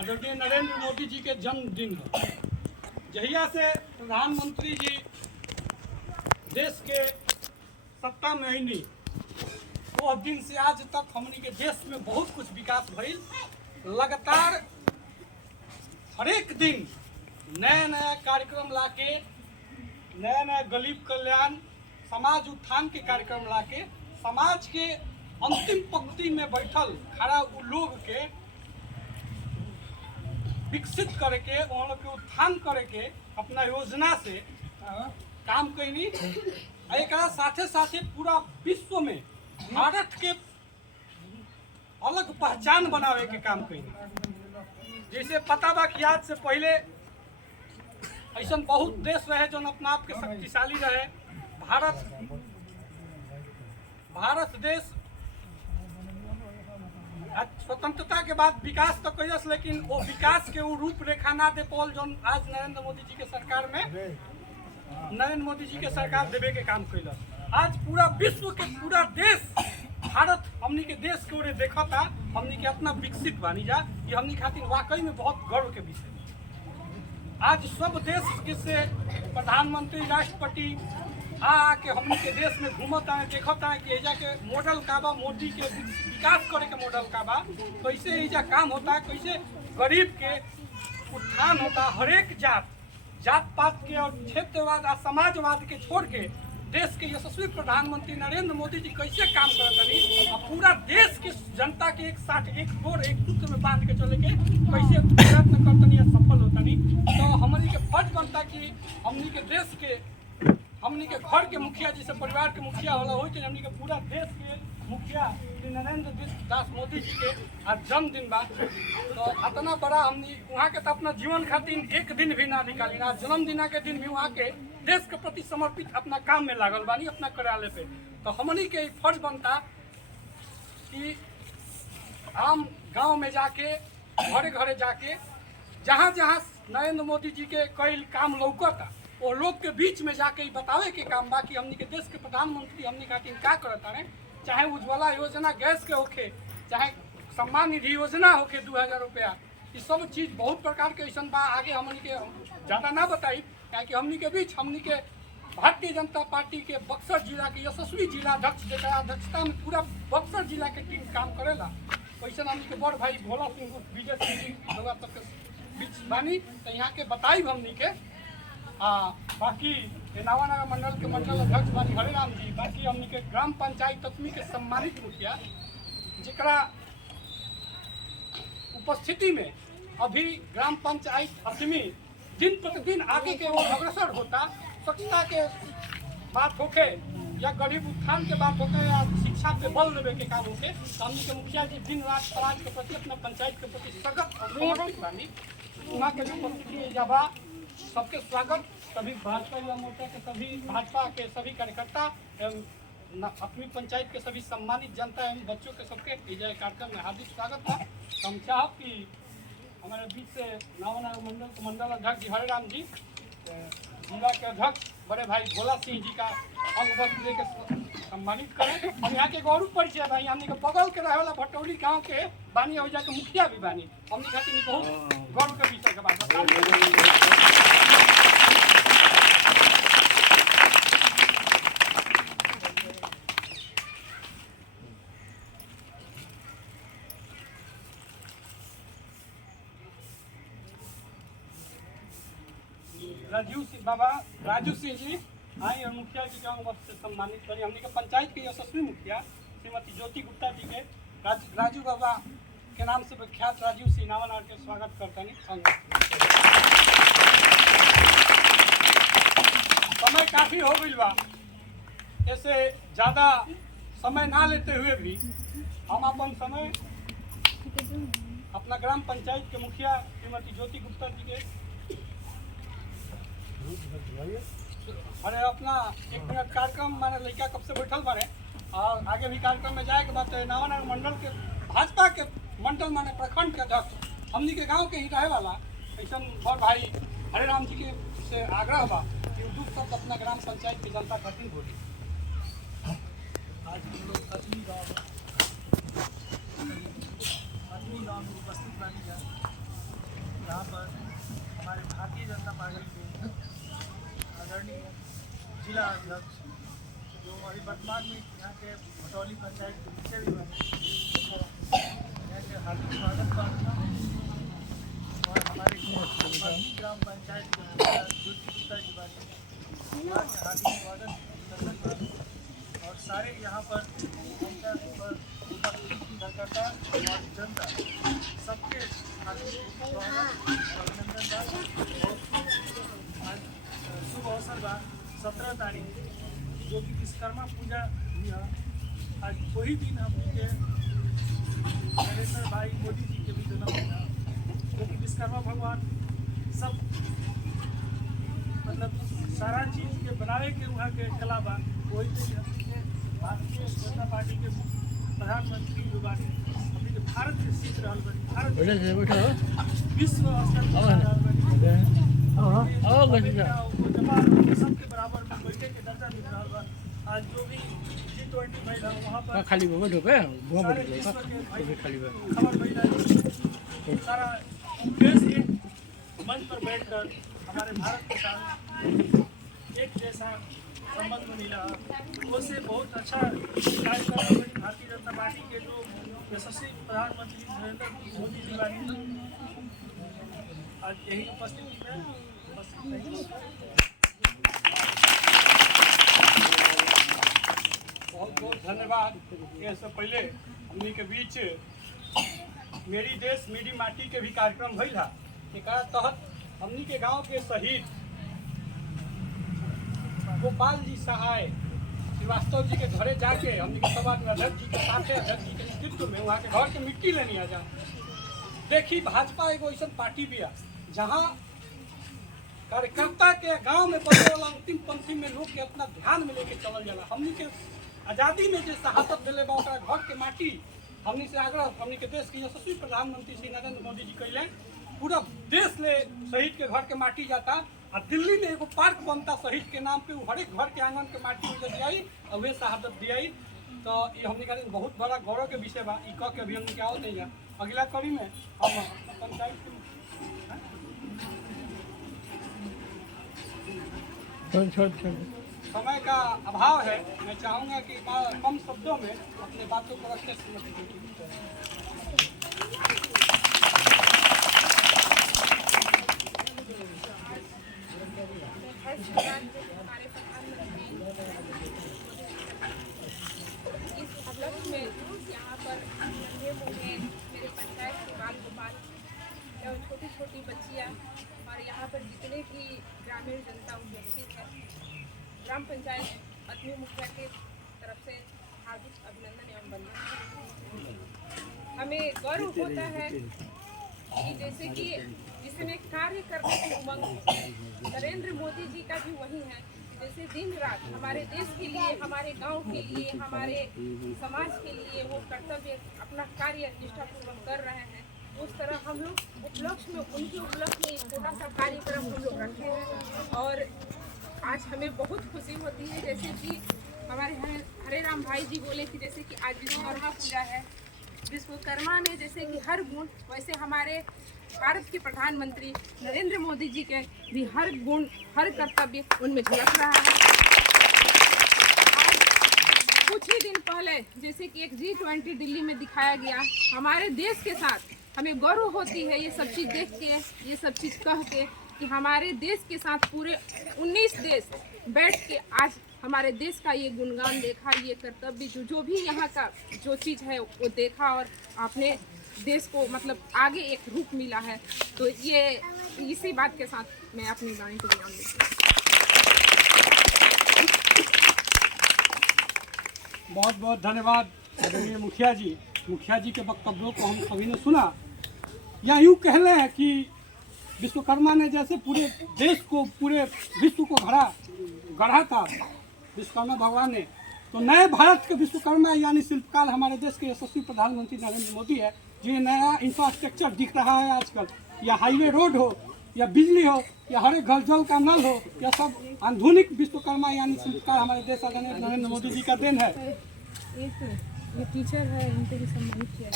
आदरणीय नरेंद्र मोदी जी के जन्मदिन है। जहिया से प्रधानमंत्री जी देश के सत्ता में आईनी वो दिन से आज तक हमनी के देश में बहुत कुछ विकास भइल। लगातार हर एक दिन नया नया कार्यक्रम लाके, नया नया गरीब कल्याण, समाज उत्थान के कार्यक्रम लाके समाज के अंतिम पंक्ति में बैठल खड़ा उ लोग के विकसित करे के, वहाँ लोग के उत्थान करे के अपना योजना से काम कैनी। एक साथे साथे पूरा विश्व में भारत के अलग पहचान बनावे के काम कैनी। जैसे पता बा कि आज से पहले ऐसा बहुत देश रहे जो अपना आप के शक्तिशाली रहे। भारत देश आज स्वतंत्रता के बाद विकास तो कैलस, लेकिन वो विकास के वो रूपरेखा ना दे पाल जो आज नरेंद्र मोदी जी के सरकार में नरेंद्र मोदी जी के सरकार देवे के काम कैलस। आज पूरा विश्व के पूरा देश भारत हमनी के देश के ओरे देखता, हमनी के अपना विकसित बानी जा, ये हमनी खातिर वाकई में बहुत गर्व के विषय। आज सब देश के से प्रधानमंत्री राष्ट्रपति आके हमनी के देश में घूमता है, देखता है कि एजा के मॉडल का बा, मोदी के विकास करे के मॉडल का बा, कैसे एजा काम होता है, कैसे गरीब के उत्थान होता है। हर एक जात पात के और क्षेत्रवाद और समाजवाद के छोड़ के देश के यशस्वी प्रधानमंत्री नरेंद्र मोदी जी कैसे काम करतनी और पूरा देश के जनता के एक साथ एक गोर एक सूत्र में बांध के चले के कैसे प्रयत्न करतनी सफल होतनी। तो हमनी के फर्ज बनता कि हमनी के देश के, हमनी के घर के मुखिया जैसे परिवार के मुखिया होला हो, हमनी के पूरा देश के मुखिया श्री नरेंद्र दास मोदी जी के आज जन्मदिन बा। तो इतना बड़ा हमनी वहाँ के तो अपना जीवन खातिर एक दिन भी ना निकाली ना, जन्मदिन के दिन भी वहाँ के देश के प्रति समर्पित अपना काम में लागल बानी अपना कार्यालय पे। तो हमनी के फर्ज बनता कि आम गांव में जाके, घरे घरे जाके, जहाँ जहाँ नरेंद्र मोदी जी के कई काम लौकता वो लोग के बीच में जाके बतावे के काम बा कि हमनी के देश के प्रधानमंत्री हमनी खातिर का करता है। चाहे उज्ज्वला योजना गैस के होखे, चाहे सम्मान निधि योजना होखे 2000 रुपया, ये सब चीज़ बहुत प्रकार के ऐसा बा। आगे हमनी के ज़्यादा ना बताई कि हमनी के बीच हमनी के भारतीय जनता पार्टी के बक्सर जिला के यशस्वी जिला अध्यक्ष जेकर अध्यक्षता में पूरा बक्सर जिला के टीम काम करेला। वैसे हमनी के बड़ भाई भोला सिंह विजय सिंह जी तक के बीच बानी। तो यहाँ के बताई हमनी के बाकी नावानगर मंडल के मंडल अध्यक्ष बानी हरिराम जी, बाकी हमनी के ग्राम पंचायत तत्मी के सम्मानित मुखिया जरा उपस्थिति में अभी ग्राम पंचायत अतमी दिन प्रतिदिन आगे के वो अग्रसर होता। स्वच्छता के बात होके या गरीब उत्थान के बात होके या शिक्षा पे बल देवे के काम होके, हमनी के मुखिया जी दिन रात समाज के प्रति, अपना पंचायत के प्रति सगत समर्पित बानी। वहाँ के उपस्थिति जबा सबके स्वागत। सभी भाजपा युवा मोर्चा के सभी, भाजपा के सभी कार्यकर्ता एवं अपनी पंचायत के सभी सम्मानित जनता एवं बच्चों के सबके विजय कार्यक्रम में हार्दिक स्वागत था। हम चाहब कि हमारे बीच से नावानगर मंडल के मंडल अध्यक्ष हरिराम जी, जिला के अध्यक्ष बड़े भाई भोला सिंह जी का अंग वस्त्र लेकर सम्मानित करें। हम यहाँ के गौरव परिचय भाई, हमने के बगल के रहे वाला भटौली गाँव के बानी और जाके मुखिया भी बानी। हमने खातिर बहुत गौरव के विषय के बात राजू सिंह जी आई और मुखिया जी का वक्त से सम्मानित करी। हमने के पंचायत के यशस्वी मुखिया श्रीमती ज्योति गुप्ता जी के राजू बाबा के नाम से प्रख्यात राजू सिंह नावानगर के स्वागत करते हैं। समय काफ़ी हो गई बा, ऐसे ज़्यादा समय ना लेते हुए भी हम अपन समय अपना ग्राम पंचायत के मुखिया श्रीमती ज्योति गुप्ता जी के अरे अपना 1 मिनट कार्यक्रम माने लड़का कब से बैठल बारे और आगे भी कार्यक्रम में जाए के बाद नावानगर मंडल के भाजपा के मंडल माने प्रखंड के अध्यक्ष हमनी के गांव के ही रहे वाला ऐसा बड़ भाई हरिराम जी के से आग्रह बा कि दुख सब अपना ग्राम पंचायत की जनता खातिर बोली। आज हम लोग अतमी गाँव में उपस्थित बानी जा यहाँ पर हमारे भारतीय जनता पार्टी के आदरणीय जिला अध्यक्ष जो अभी वर्तमान में यहाँ के भटौली पंचायत के मुखिया भी बने, यहाँ के हार्दिक स्वागत करता हूँ। और हमारे ग्राम पंचायत के मुखिया ज्योति गुप्ता जी बने, हार्दिक स्वागत अभिनंदन करता हूँ। और सारे यहाँ पर कार्यकर्ता और जनता सबके हार्दिक स्वागत और अभिनंदन। आज शुभ अवसर बा 17 तारीख जो कि विश्वकर्मा पूजा हुई है। आज वही दिन हम के नरेंद्र भाई मोदी जी के भी जन्म हुआ, जो कि विश्वकर्मा भगवान सब मतलब सारा चीज़ के बनावे के वहाँ के कला बा। वही दिन भारतीय जनता पार्टी के प्रधानमंत्री जो बानी अपने के भारत से सीख रहा बनी, भारत विश्व स्तर पर सबके बराबर में बैठे के दर्जा मिल रहा बा। आज जो भी G20 महिला वहाँ पर खाली सारे विश्व के खबर महिला सारा देश एक मंच पर बैठकर हमारे भारत के साथ एक जैसा संबंध मिला, उससे बहुत अच्छा कार्यक्रम भारतीय जनता पार्टी के जो यशस्वी प्रधानमंत्री नरेंद्र मोदी जी वाली आज यही उपस्थिति में बहुत बहुत धन्यवाद। इससे पहले हमनी के बीच मेरी देश मेरी माटी के भी कार्यक्रम भइल है। एकरा तहत हमनी के गांव के शहीद गोपाल जी सहाय श्रीवास्तव जी के घरे जाके हमनी के सभा अध्यक्ष जी के साथ अध्यक्ष जी के नेतृत्व में वहाँ के घर के मिट्टी लेनी आ जा। देखी भाजपा एगो ऐसा पार्टी भी है जहाँ कार्यकर्ता के गांव में बचे वाला अंतिम पंक्ति में लोग के अपना ध्यान में लेके चलल जाला। हमनी के आज़ादी में जो शहादत दिले बा ओकरा घर के माटी हमनी से आग्रह हमनी के देश के यशस्वी प्रधानमंत्री श्री नरेंद्र मोदी जी कैले पूरा देश ले शहीद के घर के माटी जाता। और दिल्ली में एगो पार्क बनता शहीद के नाम पे, हर एक घर के आंगन के माटी में दियाई और वे शहादत दियाई। तो ये हमने का बहुत बड़ा गौरव के विषय बा। ई कह के अभी हमने क्या हो नहीं है। अगला कड़ी में हम पंचायत समय का अभाव है, मैं चाहूँगा कि कम शब्दों में अपने बातों को रखते हमारे प्रधानमंत्री इस उपलक्ष्य में यहाँ पर मेरे पंचायत के बाल गोपाल और छोटी छोटी बच्चियाँ और यहाँ पर जितने भी ग्रामीण जनता उपस्थित है, ग्राम पंचायत आदमी मुखिया के तरफ से हार्दिक अभिनंदन एवं वंदन। हमें गर्व होता है कि जैसे कि जिसमें कार्य करने की उमंग नरेंद्र मोदी जी का भी वही है। जैसे दिन रात हमारे देश के लिए, हमारे गांव के लिए, हमारे समाज के लिए वो कर्तव्य अपना कार्य निष्ठापूर्वक कर रहे हैं, उस तरह हम लोग उपलक्ष्य में उनके उपलक्ष्य में एक छोटा सा कार्यक्रम हम लोग रखे हैं। और आज हमें बहुत खुशी होती है जैसे कि हमारे हरे राम भाई जी बोले कि जैसे कि आज विश्वकर्मा पूजा है, विश्वकर्मा में जैसे कि हर गुण, वैसे हमारे भारत के प्रधानमंत्री नरेंद्र मोदी जी के भी हर गुण, हर कर्तव्य उनमें झलक रहा है। कुछ ही दिन पहले जैसे कि एक G20 दिल्ली में दिखाया गया, हमारे देश के साथ हमें गौरव होती है ये सब चीज़ देख के, ये सब चीज़ कह के कि हमारे देश के साथ पूरे 19 देश बैठ के आज हमारे देश का ये गुणगान देखा, ये कर्तव्य जो भी यहाँ का जो चीज़ है वो देखा और अपने देश को मतलब आगे एक रूप मिला है। तो ये इसी बात के साथ मैं अपनी वाणी को विराम देती हूँ। बहुत बहुत धन्यवाद आदरणीय मुखिया जी के वक्तव्यों को हम सभी ने सुना। या यूँ कह लें कि विश्वकर्मा ने जैसे पूरे देश को, पूरे विश्व को गढ़ा था विश्वकर्मा भगवान ने, तो नए भारत के विश्वकर्मा यानी शिल्पकार हमारे देश के यशस्वी प्रधानमंत्री नरेंद्र मोदी है। जो ये नया इंफ्रास्ट्रक्चर दिख रहा है आजकल, या हाईवे रोड हो, या बिजली हो, या हर एक घर जल का नल हो, या सब आधुनिक विश्वकर्मा यानी शिल्पकार हमारे देश आदरणीय नरेंद्र मोदी जी का देन है। ये टीचर है, इनको भी सम्मानित किया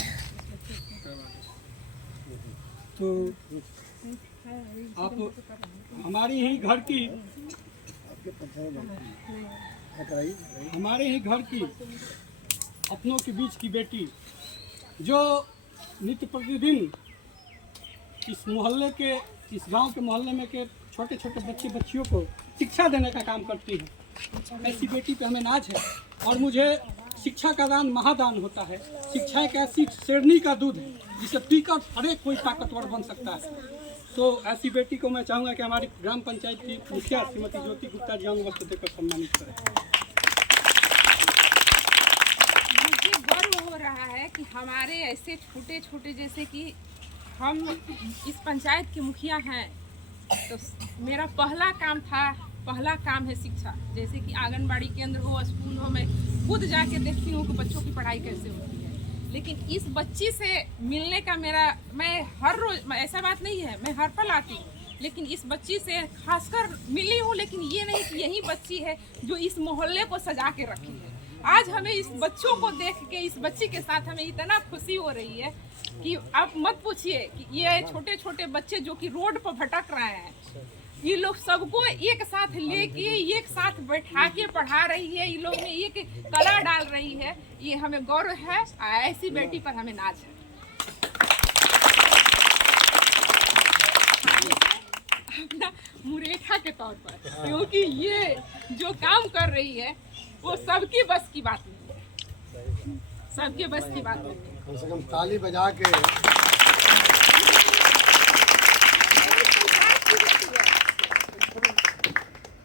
तो आप हमारी ही घर की अपनों के बीच की बेटी जो नित्य प्रतिदिन इस मोहल्ले के, इस गांव के मोहल्ले में के छोटे छोटे बच्चियों को शिक्षा देने का काम करती है, ऐसी बेटी पे हमें नाज है। और मुझे शिक्षा का दान महादान होता है। शिक्षा एक ऐसी शेरनी का दूध है जिसे पीकर हर एक कोई ताकतवर बन सकता है। तो ऐसी बेटी को मैं चाहूँगा कि हमारी ग्राम पंचायत की मुखिया श्रीमती ज्योति गुप्ता जी अंग वस्त्र देकर सम्मानित करें। मुझे गर्व हो रहा है कि हमारे ऐसे छोटे छोटे, जैसे कि हम इस पंचायत के मुखिया हैं, तो मेरा पहला काम है शिक्षा। जैसे कि आंगनबाड़ी केंद्र हो, स्कूल हो, मैं खुद जाके देखती हूँ कि बच्चों की पढ़ाई कैसे होती है। लेकिन इस बच्ची से मिलने का मैं हर रोज, ऐसा बात नहीं है, मैं हर पल आती हूँ, लेकिन इस बच्ची से खासकर मिली हूँ। लेकिन ये नहीं कि यही बच्ची है जो इस मोहल्ले को सजा के रखी है। आज हमें इस बच्चों को देख के, इस बच्ची के साथ हमें इतना खुशी हो रही है कि आप मत पूछिए कि ये छोटे छोटे बच्चे जो कि रोड पर भटक रहे हैं, ये लोग सबको एक साथ लेके, एक साथ बैठा के पढ़ा रही है, ये लोग में एक कला डाल रही है। ये हमें गौरव है, ऐसी बेटी पर हमें नाज है। अपना मुरेठा के तौर पर, क्योंकि ये जो काम कर रही है वो सबकी बस की बात नहीं है, सबके बस की बात नहीं है। कम से कम ताली बजा के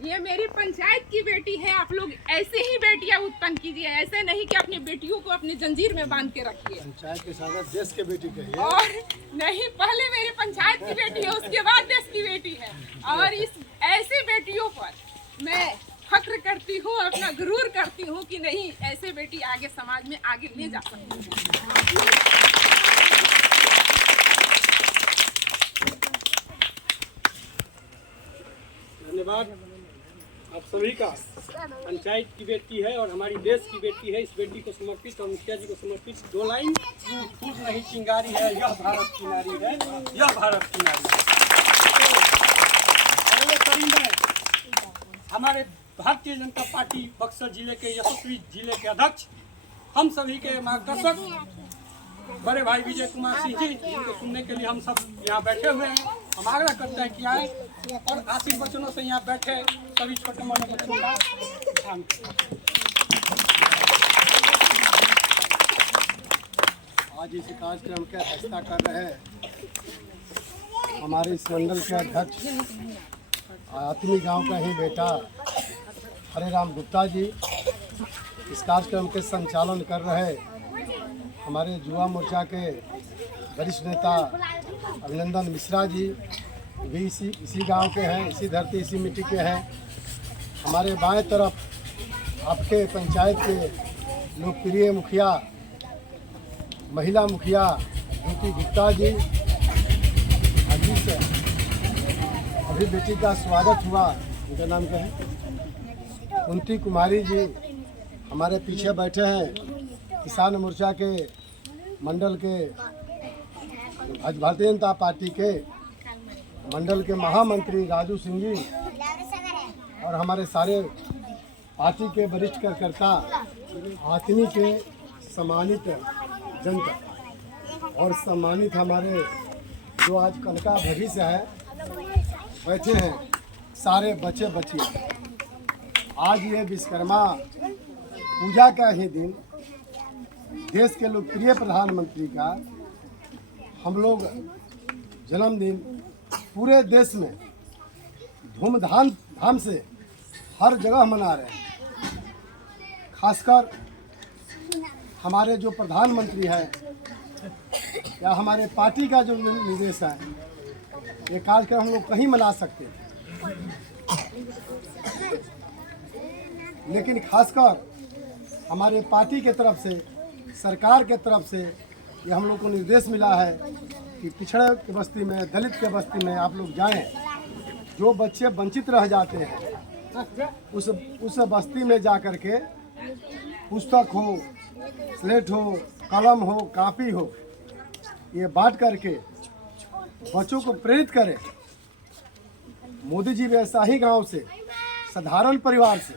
ये मेरी पंचायत की बेटी है। आप लोग ऐसे ही बेटियां उत्पन्न कीजिए, ऐसे नहीं कि अपनी बेटियों को अपनी जंजीर में बांध के रखिए। पंचायत के साथ देश के बेटी कहिए। और नहीं, पहले मेरी पंचायत की बेटी है, उसके बाद देश की बेटी है। और इस ऐसी बेटियों पर मैं फख्र करती हूँ, अपना गुरूर करती हूँ कि नहीं, ऐसे बेटी आगे समाज में आगे ले जा सकती है। धन्यवाद आप सभी का। पंचायत की बेटी है और हमारी देश की बेटी है। इस बेटी को समर्पित और मुखिया जी को समर्पित 2 लाइन। फूल नहीं चिंगारी है, यह भारत की नारी है, यह भारत की नारी है। अगले कड़ी में हमारे भारतीय जनता पार्टी बक्सर जिले के यशस्वी जिले के अध्यक्ष, हम सभी के मार्गदर्शक बड़े भाई विजय कुमार सिंह जी, इनको सुनने के लिए हम सब यहाँ बैठे हुए हैं। हम आग्रह करते हैं कि आए और आशीर्वचनों से यहाँ बैठे सभी छोटे मोटे बच्चों का ध्यान करें। आज इस कार्यक्रम की अध्यक्षता कर रहे हैं हमारे इस मंडल के अध्यक्ष, आतमी गांव का ही बेटा हरे राम गुप्ता जी। इस कार्यक्रम के संचालन कर रहे हमारे युवा मोर्चा के वरिष्ठ नेता अभिनंदन मिश्रा जी भी इसी गांव के हैं, इसी धरती इसी मिट्टी के हैं। हमारे बाएं तरफ आपके पंचायत के लोकप्रिय मुखिया, महिला मुखिया ज्योति गुप्ता जी। अभी बेटी का स्वागत हुआ, उनका नाम क्या है? कुंती कुमारी जी हमारे पीछे बैठे हैं। किसान मोर्चा के मंडल के, आज भारतीय जनता पार्टी के मंडल के महामंत्री राजू सिंह जी और हमारे सारे पार्टी के वरिष्ठ कार्यकर्ता, आतमी के सम्मानित जनता और सम्मानित हमारे जो आज कल का भविष्य है बैठे हैं, सारे बच्चे बच्चियाँ। आज ये विश्वकर्मा पूजा का ही दिन, देश के लोकप्रिय प्रधानमंत्री का हम लोग जन्मदिन पूरे देश में धूमधाम से हर जगह मना रहे हैं। खासकर हमारे जो प्रधानमंत्री है या हमारे पार्टी का जो निर्देश है, ये कार्यक्रम हम लोग कहीं मना सकते हैं, लेकिन खासकर हमारे पार्टी के तरफ से, सरकार के तरफ से ये हम लोग को निर्देश मिला है कि पिछड़े की बस्ती में, दलित के बस्ती में आप लोग जाएं। जो बच्चे वंचित रह जाते हैं उस बस्ती में जा कर के पुस्तक हो, स्लेट हो, कलम हो, कापी हो, ये बांट करके बच्चों को प्रेरित करें। मोदी जी वैसा ही गांव से, साधारण परिवार से,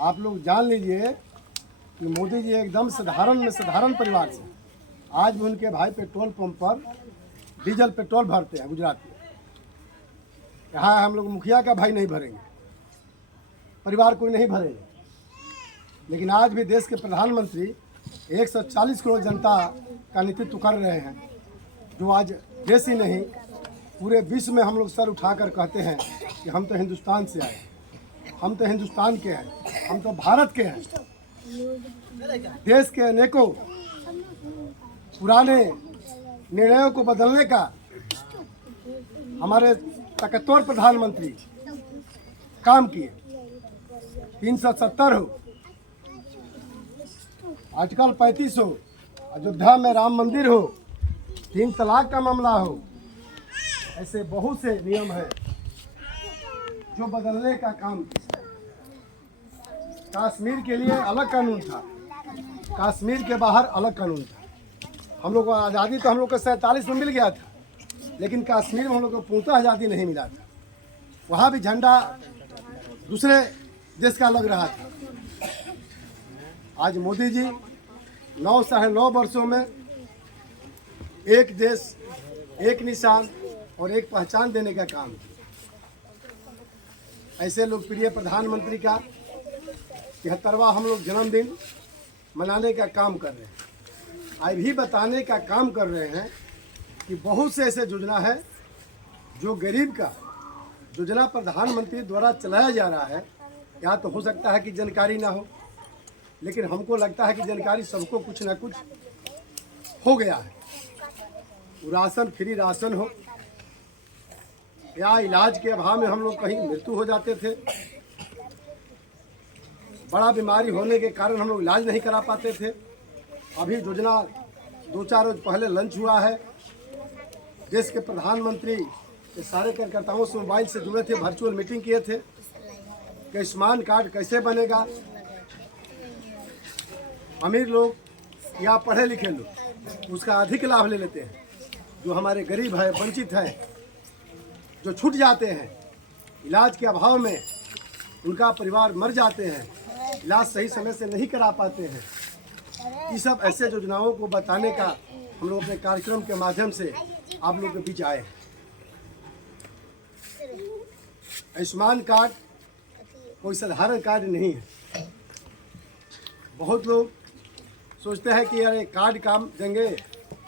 आप लोग जान लीजिए कि मोदी जी एकदम साधारण में साधारण परिवार से, आज भी उनके भाई पेट्रोल पंप पर डीजल पेट्रोल भरते हैं गुजरात में। यहाँ हम लोग मुखिया का भाई नहीं भरेंगे, परिवार कोई नहीं भरेंगे, लेकिन आज भी देश के प्रधानमंत्री 140 करोड़ जनता का नेतृत्व कर रहे हैं, जो आज देश ही नहीं पूरे विश्व में हम लोग सर उठाकर कहते हैं कि हम तो हिंदुस्तान से आए, हम तो हिंदुस्तान के हैं, हम तो भारत के हैं। देश के अनेकों पुराने निर्णयों को बदलने का हमारे ताकतवर प्रधानमंत्री काम किए। 370 हो, आर्टिकल 35 हो, अयोध्या में राम मंदिर हो, 3 तलाक का मामला हो, ऐसे बहुत से नियम हैं जो बदलने का काम किया। कश्मीर के लिए अलग कानून था, कश्मीर के बाहर अलग कानून था। हम लोग को आज़ादी तो हम लोग को 47 में मिल गया था, लेकिन कश्मीर में हम लोग को पूर्णतः आज़ादी नहीं मिला था। वहाँ भी झंडा दूसरे देश का लग रहा था। आज मोदी जी 9 साढ़े 9 वर्षों में एक देश, एक निशान और एक पहचान देने का काम किया। ऐसे लोकप्रिय प्रधानमंत्री का 73वां हम लोग जन्मदिन मनाने का काम कर रहे हैं। आज भी बताने का काम कर रहे हैं कि बहुत से ऐसे योजना है जो गरीब का योजना प्रधानमंत्री द्वारा चलाया जा रहा है। या तो हो सकता है कि जानकारी ना हो, लेकिन हमको लगता है कि जानकारी सबको कुछ ना कुछ हो गया है। राशन फ्री राशन हो, या इलाज के अभाव में हम लोग कहीं मृत्यु हो जाते थे, बड़ा बीमारी होने के कारण हम लोग इलाज नहीं करा पाते थे। अभी योजना 2-4 रोज पहले लॉन्च हुआ है। देश के प्रधानमंत्री के सारे कार्यकर्ताओं से मोबाइल से जुड़े थे, वर्चुअल मीटिंग किए थे कि आयुष्मान कार्ड कैसे बनेगा। अमीर लोग या पढ़े लिखे लोग उसका अधिक लाभ ले लेते हैं, जो हमारे गरीब है, वंचित हैं, जो छूट जाते हैं, इलाज के अभाव में उनका परिवार मर जाते हैं, इलाज सही समय से नहीं करा पाते हैं। ये सब ऐसे योजनाओं को बताने का हम लोग अपने कार्यक्रम के माध्यम से आप लोगों के बीच आए हैं। आयुष्मान कार्ड कोई साधारण कार्ड नहीं है। बहुत लोग सोचते हैं कि अरे कार्ड काम देंगे,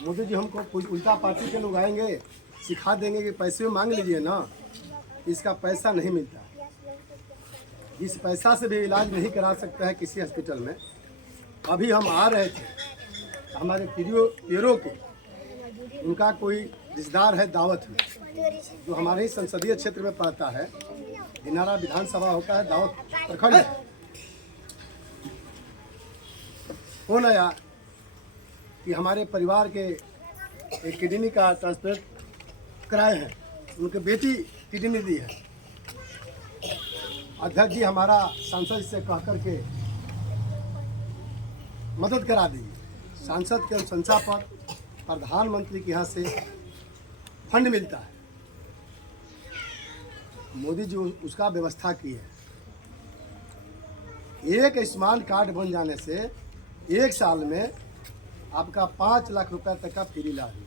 मोदी जी हमको कोई उल्टा पार्टी के लोग आएंगे सिखा देंगे कि पैसे मांग लीजिए ना। इसका पैसा नहीं मिलता, इस पैसा से भी इलाज नहीं करा सकता है किसी हॉस्पिटल में। अभी हम आ रहे थे, हमारे पीरो के उनका कोई रिश्तेदार है दावत में, जो हमारे ही संसदीय क्षेत्र में पड़ता है, दिनारा विधानसभा होता है, दावत प्रखंड है। फोन आया कि हमारे परिवार के एक किडनी का ट्रांसप्लांट कराए हैं, उनके बेटी किडनी दी है। अध्यक्ष जी हमारा सांसद से कह करके मदद करा दीजिए। सांसद के अनुशंसा पर प्रधानमंत्री के यहाँ से फंड मिलता है, मोदी जी उसका व्यवस्था की है। एक आयुष्मान कार्ड बन जाने से 1 साल में आपका 5 लाख रुपए तक का फ्री इलाज है।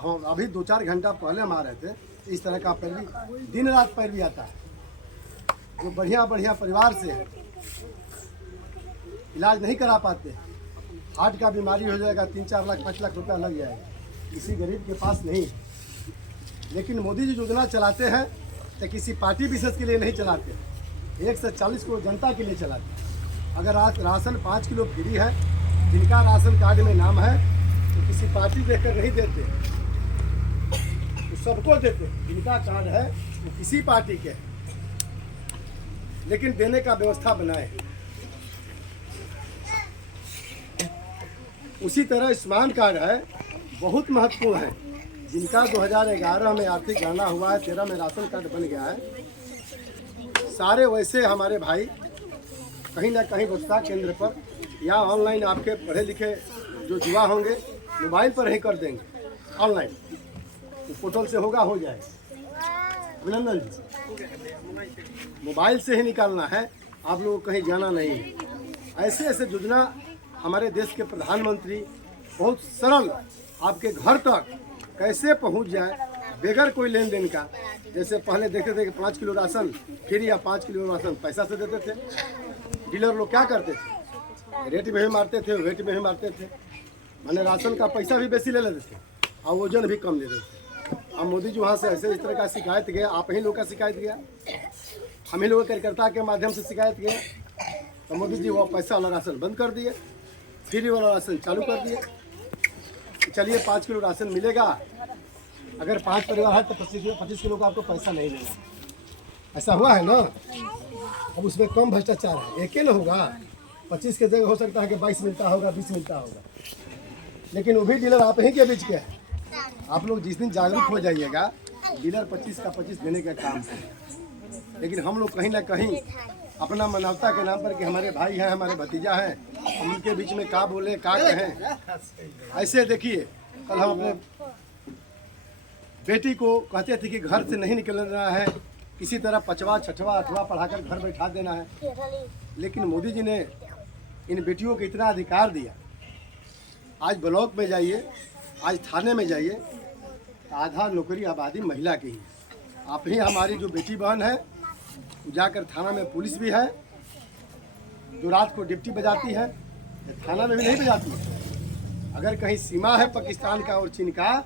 हम अभी 2-4 घंटा पहले हम आ रहे थे, इस तरह का पैरवी दिन रात पैरवी आता है, जो बढ़िया परिवार से इलाज नहीं करा पाते। हार्ट का बीमारी हो जाएगा, 3-4 लाख 5 लाख रुपया लग जाएगा, किसी गरीब के पास नहीं। लेकिन मोदी जी योजना चलाते हैं तो किसी पार्टी विशेष के लिए नहीं चलाते, 140 करोड़ जनता के लिए चलाते हैं। अगर आज राशन 5 किलो फ्री है, जिनका राशन कार्ड में नाम है, तो किसी पार्टी देखकर नहीं देते, तो सबको देते। जिनका कार्ड है वो किसी पार्टी के है, लेकिन देने का व्यवस्था बनाए। उसी तरह आयुष्मान कार्ड है, बहुत महत्वपूर्ण है। जिनका 2011 में आर्थिक गणना हुआ है, 13 में राशन कार्ड बन गया है, सारे वैसे हमारे भाई कहीं ना कहीं वसुधा केंद्र पर या ऑनलाइन आपके पढ़े लिखे जो युवा होंगे मोबाइल पर ही कर देंगे। ऑनलाइन, तो पोर्टल से होगा, हो जाएगा। अभिनंदन जी, मोबाइल से ही निकालना है, आप लोगों को कहीं जाना नहीं है। ऐसे ऐसे योजना हमारे देश के प्रधानमंत्री बहुत सरल आपके घर तक कैसे पहुंच जाए बगैर कोई लेन देन का। जैसे पहले देखते थे कि 5 किलो राशन फ्री या 5 किलो राशन पैसा से देते थे। डीलर लोग क्या करते थे, रेट में भी मारते थे, वेट में भी मारते थे, माने राशन का पैसा भी बेसी ले लेते थे और वजन भी कम ले लेते थे। अब मोदी जी वहाँ से ऐसे इस तरह का शिकायत गया, आप ही लोग का शिकायत गया, हम ही लोग कार्यकर्ता के माध्यम से शिकायत गया, तो मोदी जी वो पैसा वाला राशन बंद कर दिए, फ्री वाला राशन चालू कर दिए। चलिए 5 किलो राशन मिलेगा, अगर 5 परिवार है तो 25 किलो का आपको पैसा नहीं मिलेगा। ऐसा हुआ है ना। अब उसमें कम भ्रष्टाचार है, एक ही ना होगा, 25 के जगह हो सकता है कि 22 मिलता होगा, 20 मिलता होगा, लेकिन वो भी डीलर आप ही के बीच के है। आप लोग जिस दिन जागरूक हो जाइएगा, डीलर 25 का 25 देने का काम है, लेकिन हम लोग कहीं ना कहीं अपना मानवता के नाम पर कि हमारे भाई हैं, हमारे भतीजा हैं, हम उनके बीच में का बोले का कहें। ऐसे देखिए, कल हम अपने बेटी को कहते थे कि घर से नहीं निकलना है, किसी तरह 5वां 6वां 8वां पढ़ाकर घर बैठा देना है, लेकिन मोदी जी ने इन बेटियों को इतना अधिकार दिया। आज ब्लॉक में जाइए, आज थाने में जाइए, आधा नौकरी आबादी महिला की ही। आप ही हमारी जो बेटी बहन है, जाकर थाना में पुलिस भी है, जो रात को डिप्टी बजाती है, थाना में भी नहीं बजाती है। अगर कहीं सीमा है पाकिस्तान का और चीन का,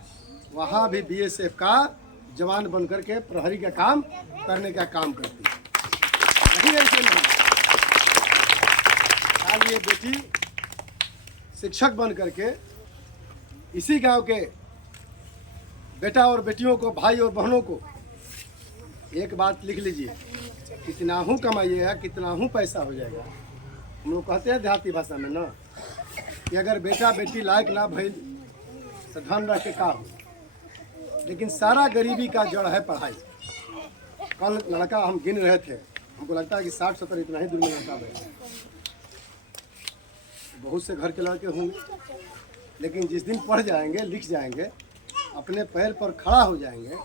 वहाँ भी BSF का जवान बन करके प्रहरी का काम करने का काम करती है। नहीं ऐसे नहीं। आज ये बेटी शिक्षक बन करके इसी गांव के बेटा और बेटियों को, भाई और बहनों को एक बात लिख लीजिए, कितना हूँ कमाइएगा, कितना हूँ पैसा हो जाएगा। हम लोग कहते हैं देहाती भाषा में ना कि अगर बेटा बेटी लायक ना भइल तो धन रख के का हो, लेकिन सारा गरीबी का जड़ है पढ़ाई। कल लड़का हम गिन रहे थे, हमको लगता है कि 60-70 इतना ही दूर में लड़का बैठा। बहुत से घर के लड़के होंगे, लेकिन जिस दिन पढ़ जाएंगे, लिख जाएंगे, अपने पैर पर खड़ा हो जाएंगे,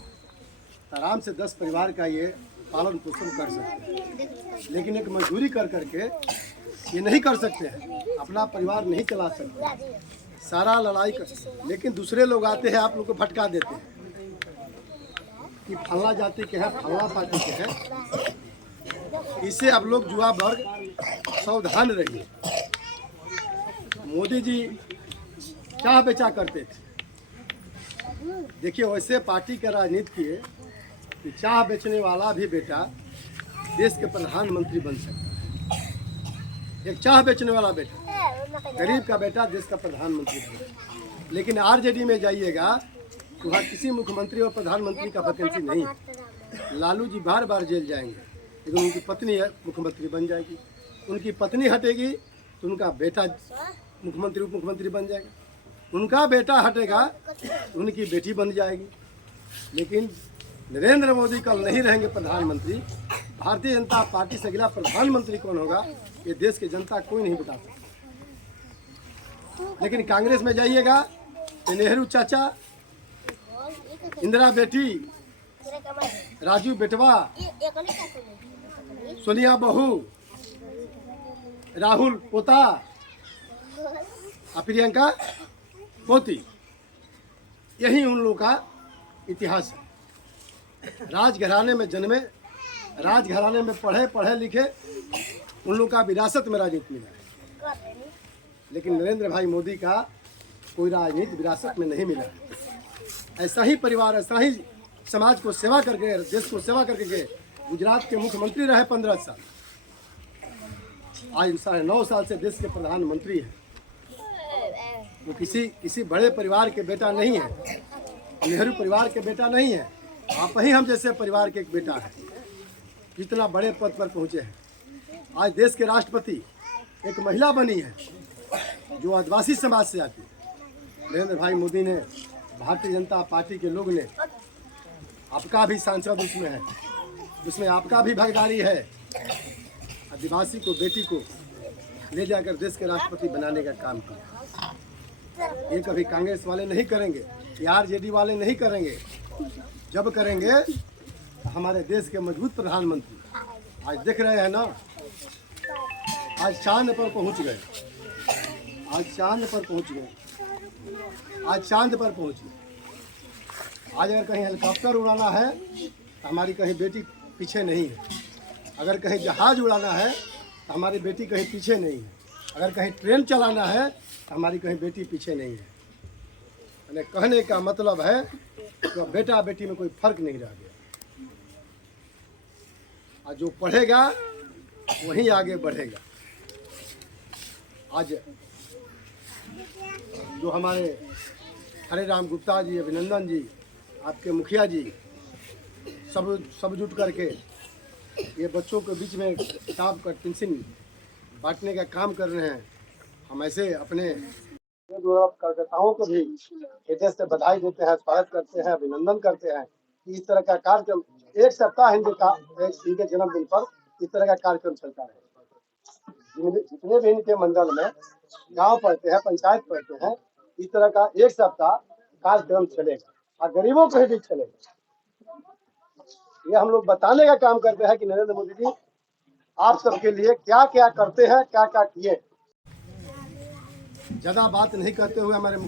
आराम से 10 परिवार का ये पालन पोषण कर सकते हैं। लेकिन एक मजदूरी कर करके ये नहीं कर सकते हैं, अपना परिवार नहीं चला सकते, सारा लड़ाई कर। लेकिन दूसरे लोग आते हैं, आप लोग को भटका देते हैं कि फल्ला जाति के हैं, फल्ला पार्टी के हैं। इससे आप लोग युवा वर्ग सावधान रहिए। मोदी जी चाह बेचा करते थे, देखिए वैसे पार्टी का राजनीति किए कि चाह बेचने वाला भी बेटा देश के प्रधानमंत्री बन सकता है। एक चाह बेचने वाला बेटा, गरीब का बेटा देश का प्रधानमंत्री बन सकता है। लेकिन RJD में जाइएगा तो वहाँ किसी मुख्यमंत्री और प्रधानमंत्री का वैकेंसी नहीं है। लालू जी बार बार जेल जाएंगे, लेकिन उनकी पत्नी मुख्यमंत्री बन जाएगी। उनकी पत्नी हटेगी तो उनका बेटा मुख्यमंत्री उप मुख्यमंत्री बन जाएगा, उनका बेटा हटेगा तो उनकी बेटी बन जाएगी। लेकिन नरेंद्र मोदी कल नहीं रहेंगे प्रधानमंत्री, भारतीय जनता पार्टी से अगला प्रधानमंत्री कौन होगा ये देश की जनता कोई नहीं बता सकता। लेकिन कांग्रेस में जाइएगा तो नेहरू चाचा, इंदिरा बेटी, राजू बेटवा, सोनिया बहू, राहुल पोता और प्रियंका पोती, यही उन लोगों का इतिहास है। राजघराने में जन्मे, राजघराने में पढ़े लिखे, उन लोगों का विरासत में राजनीति मिला है। लेकिन नरेंद्र भाई मोदी का कोई राजनीति विरासत में नहीं मिला। ऐसा ही परिवार, ऐसा ही समाज को सेवा करके, देश को सेवा करके गए। गुजरात के मुख्यमंत्री रहे 15 साल, आज 9.5 साल से देश के प्रधानमंत्री हैं। वो किसी बड़े परिवार के बेटा नहीं है, नेहरू परिवार के बेटा नहीं है, आप ही हम जैसे परिवार के एक बेटा है। कितना बड़े पद पर पहुँचे हैं। आज देश के राष्ट्रपति एक महिला बनी है जो आदिवासी समाज से आती है। नरेंद्र भाई मोदी ने, भारतीय जनता पार्टी के लोग ने, आपका भी सांसद उसमें है, उसमें आपका भी भागीदारी है। आदिवासी को, बेटी को ले जाकर देश के राष्ट्रपति बनाने का काम किया। ये कभी कांग्रेस वाले नहीं करेंगे, ये आरजेडी वाले नहीं करेंगे। जब करेंगे तो हमारे देश के मजबूत प्रधानमंत्री आज देख रहे हैं ना, आज चांद पर पहुंच गए, आज चांद पर पहुंच गए, आज चांद पर पहुंच गए। आज अगर कहीं हेलीकॉप्टर उड़ाना है तो हमारी कहीं बेटी पीछे नहीं है, अगर कहीं जहाज उड़ाना है तो हमारी बेटी कहीं पीछे नहीं है, अगर कहीं ट्रेन चलाना है तो हमारी कहीं बेटी पीछे नहीं है। यानी कहने का मतलब है कि बेटा बेटी में कोई फर्क नहीं रह गया। आज जो पढ़ेगा वही आगे बढ़ेगा। आज जो हमारे हरे राम गुप्ता जी, अभिनंदन जी, आपके मुखिया जी सब जुट करके ये बच्चों के बीच में किताब का टिफिन बांटने का काम कर रहे हैं। हम ऐसे अपने कार्यकर्ताओं को भी हृदय से बधाई देते हैं, स्वागत करते हैं, अभिनंदन करते हैं कि इस तरह का कार्यक्रम एक सप्ताह इनके जन्मदिन पर इस तरह का कार्यक्रम चलता है। जितने भी इनके मंडल में गांव पड़ते हैं, पंचायत पड़ते हैं, इस तरह का एक सप्ताह कार्यक्रम चलेगा और गरीबों के भी चलेगा। ये हम लोग बताने का काम करते हैं कि नरेंद्र मोदी जी आप सबके लिए क्या क्या करते हैं, क्या क्या किए। ज्यादा बात नहीं करते हुए हमारे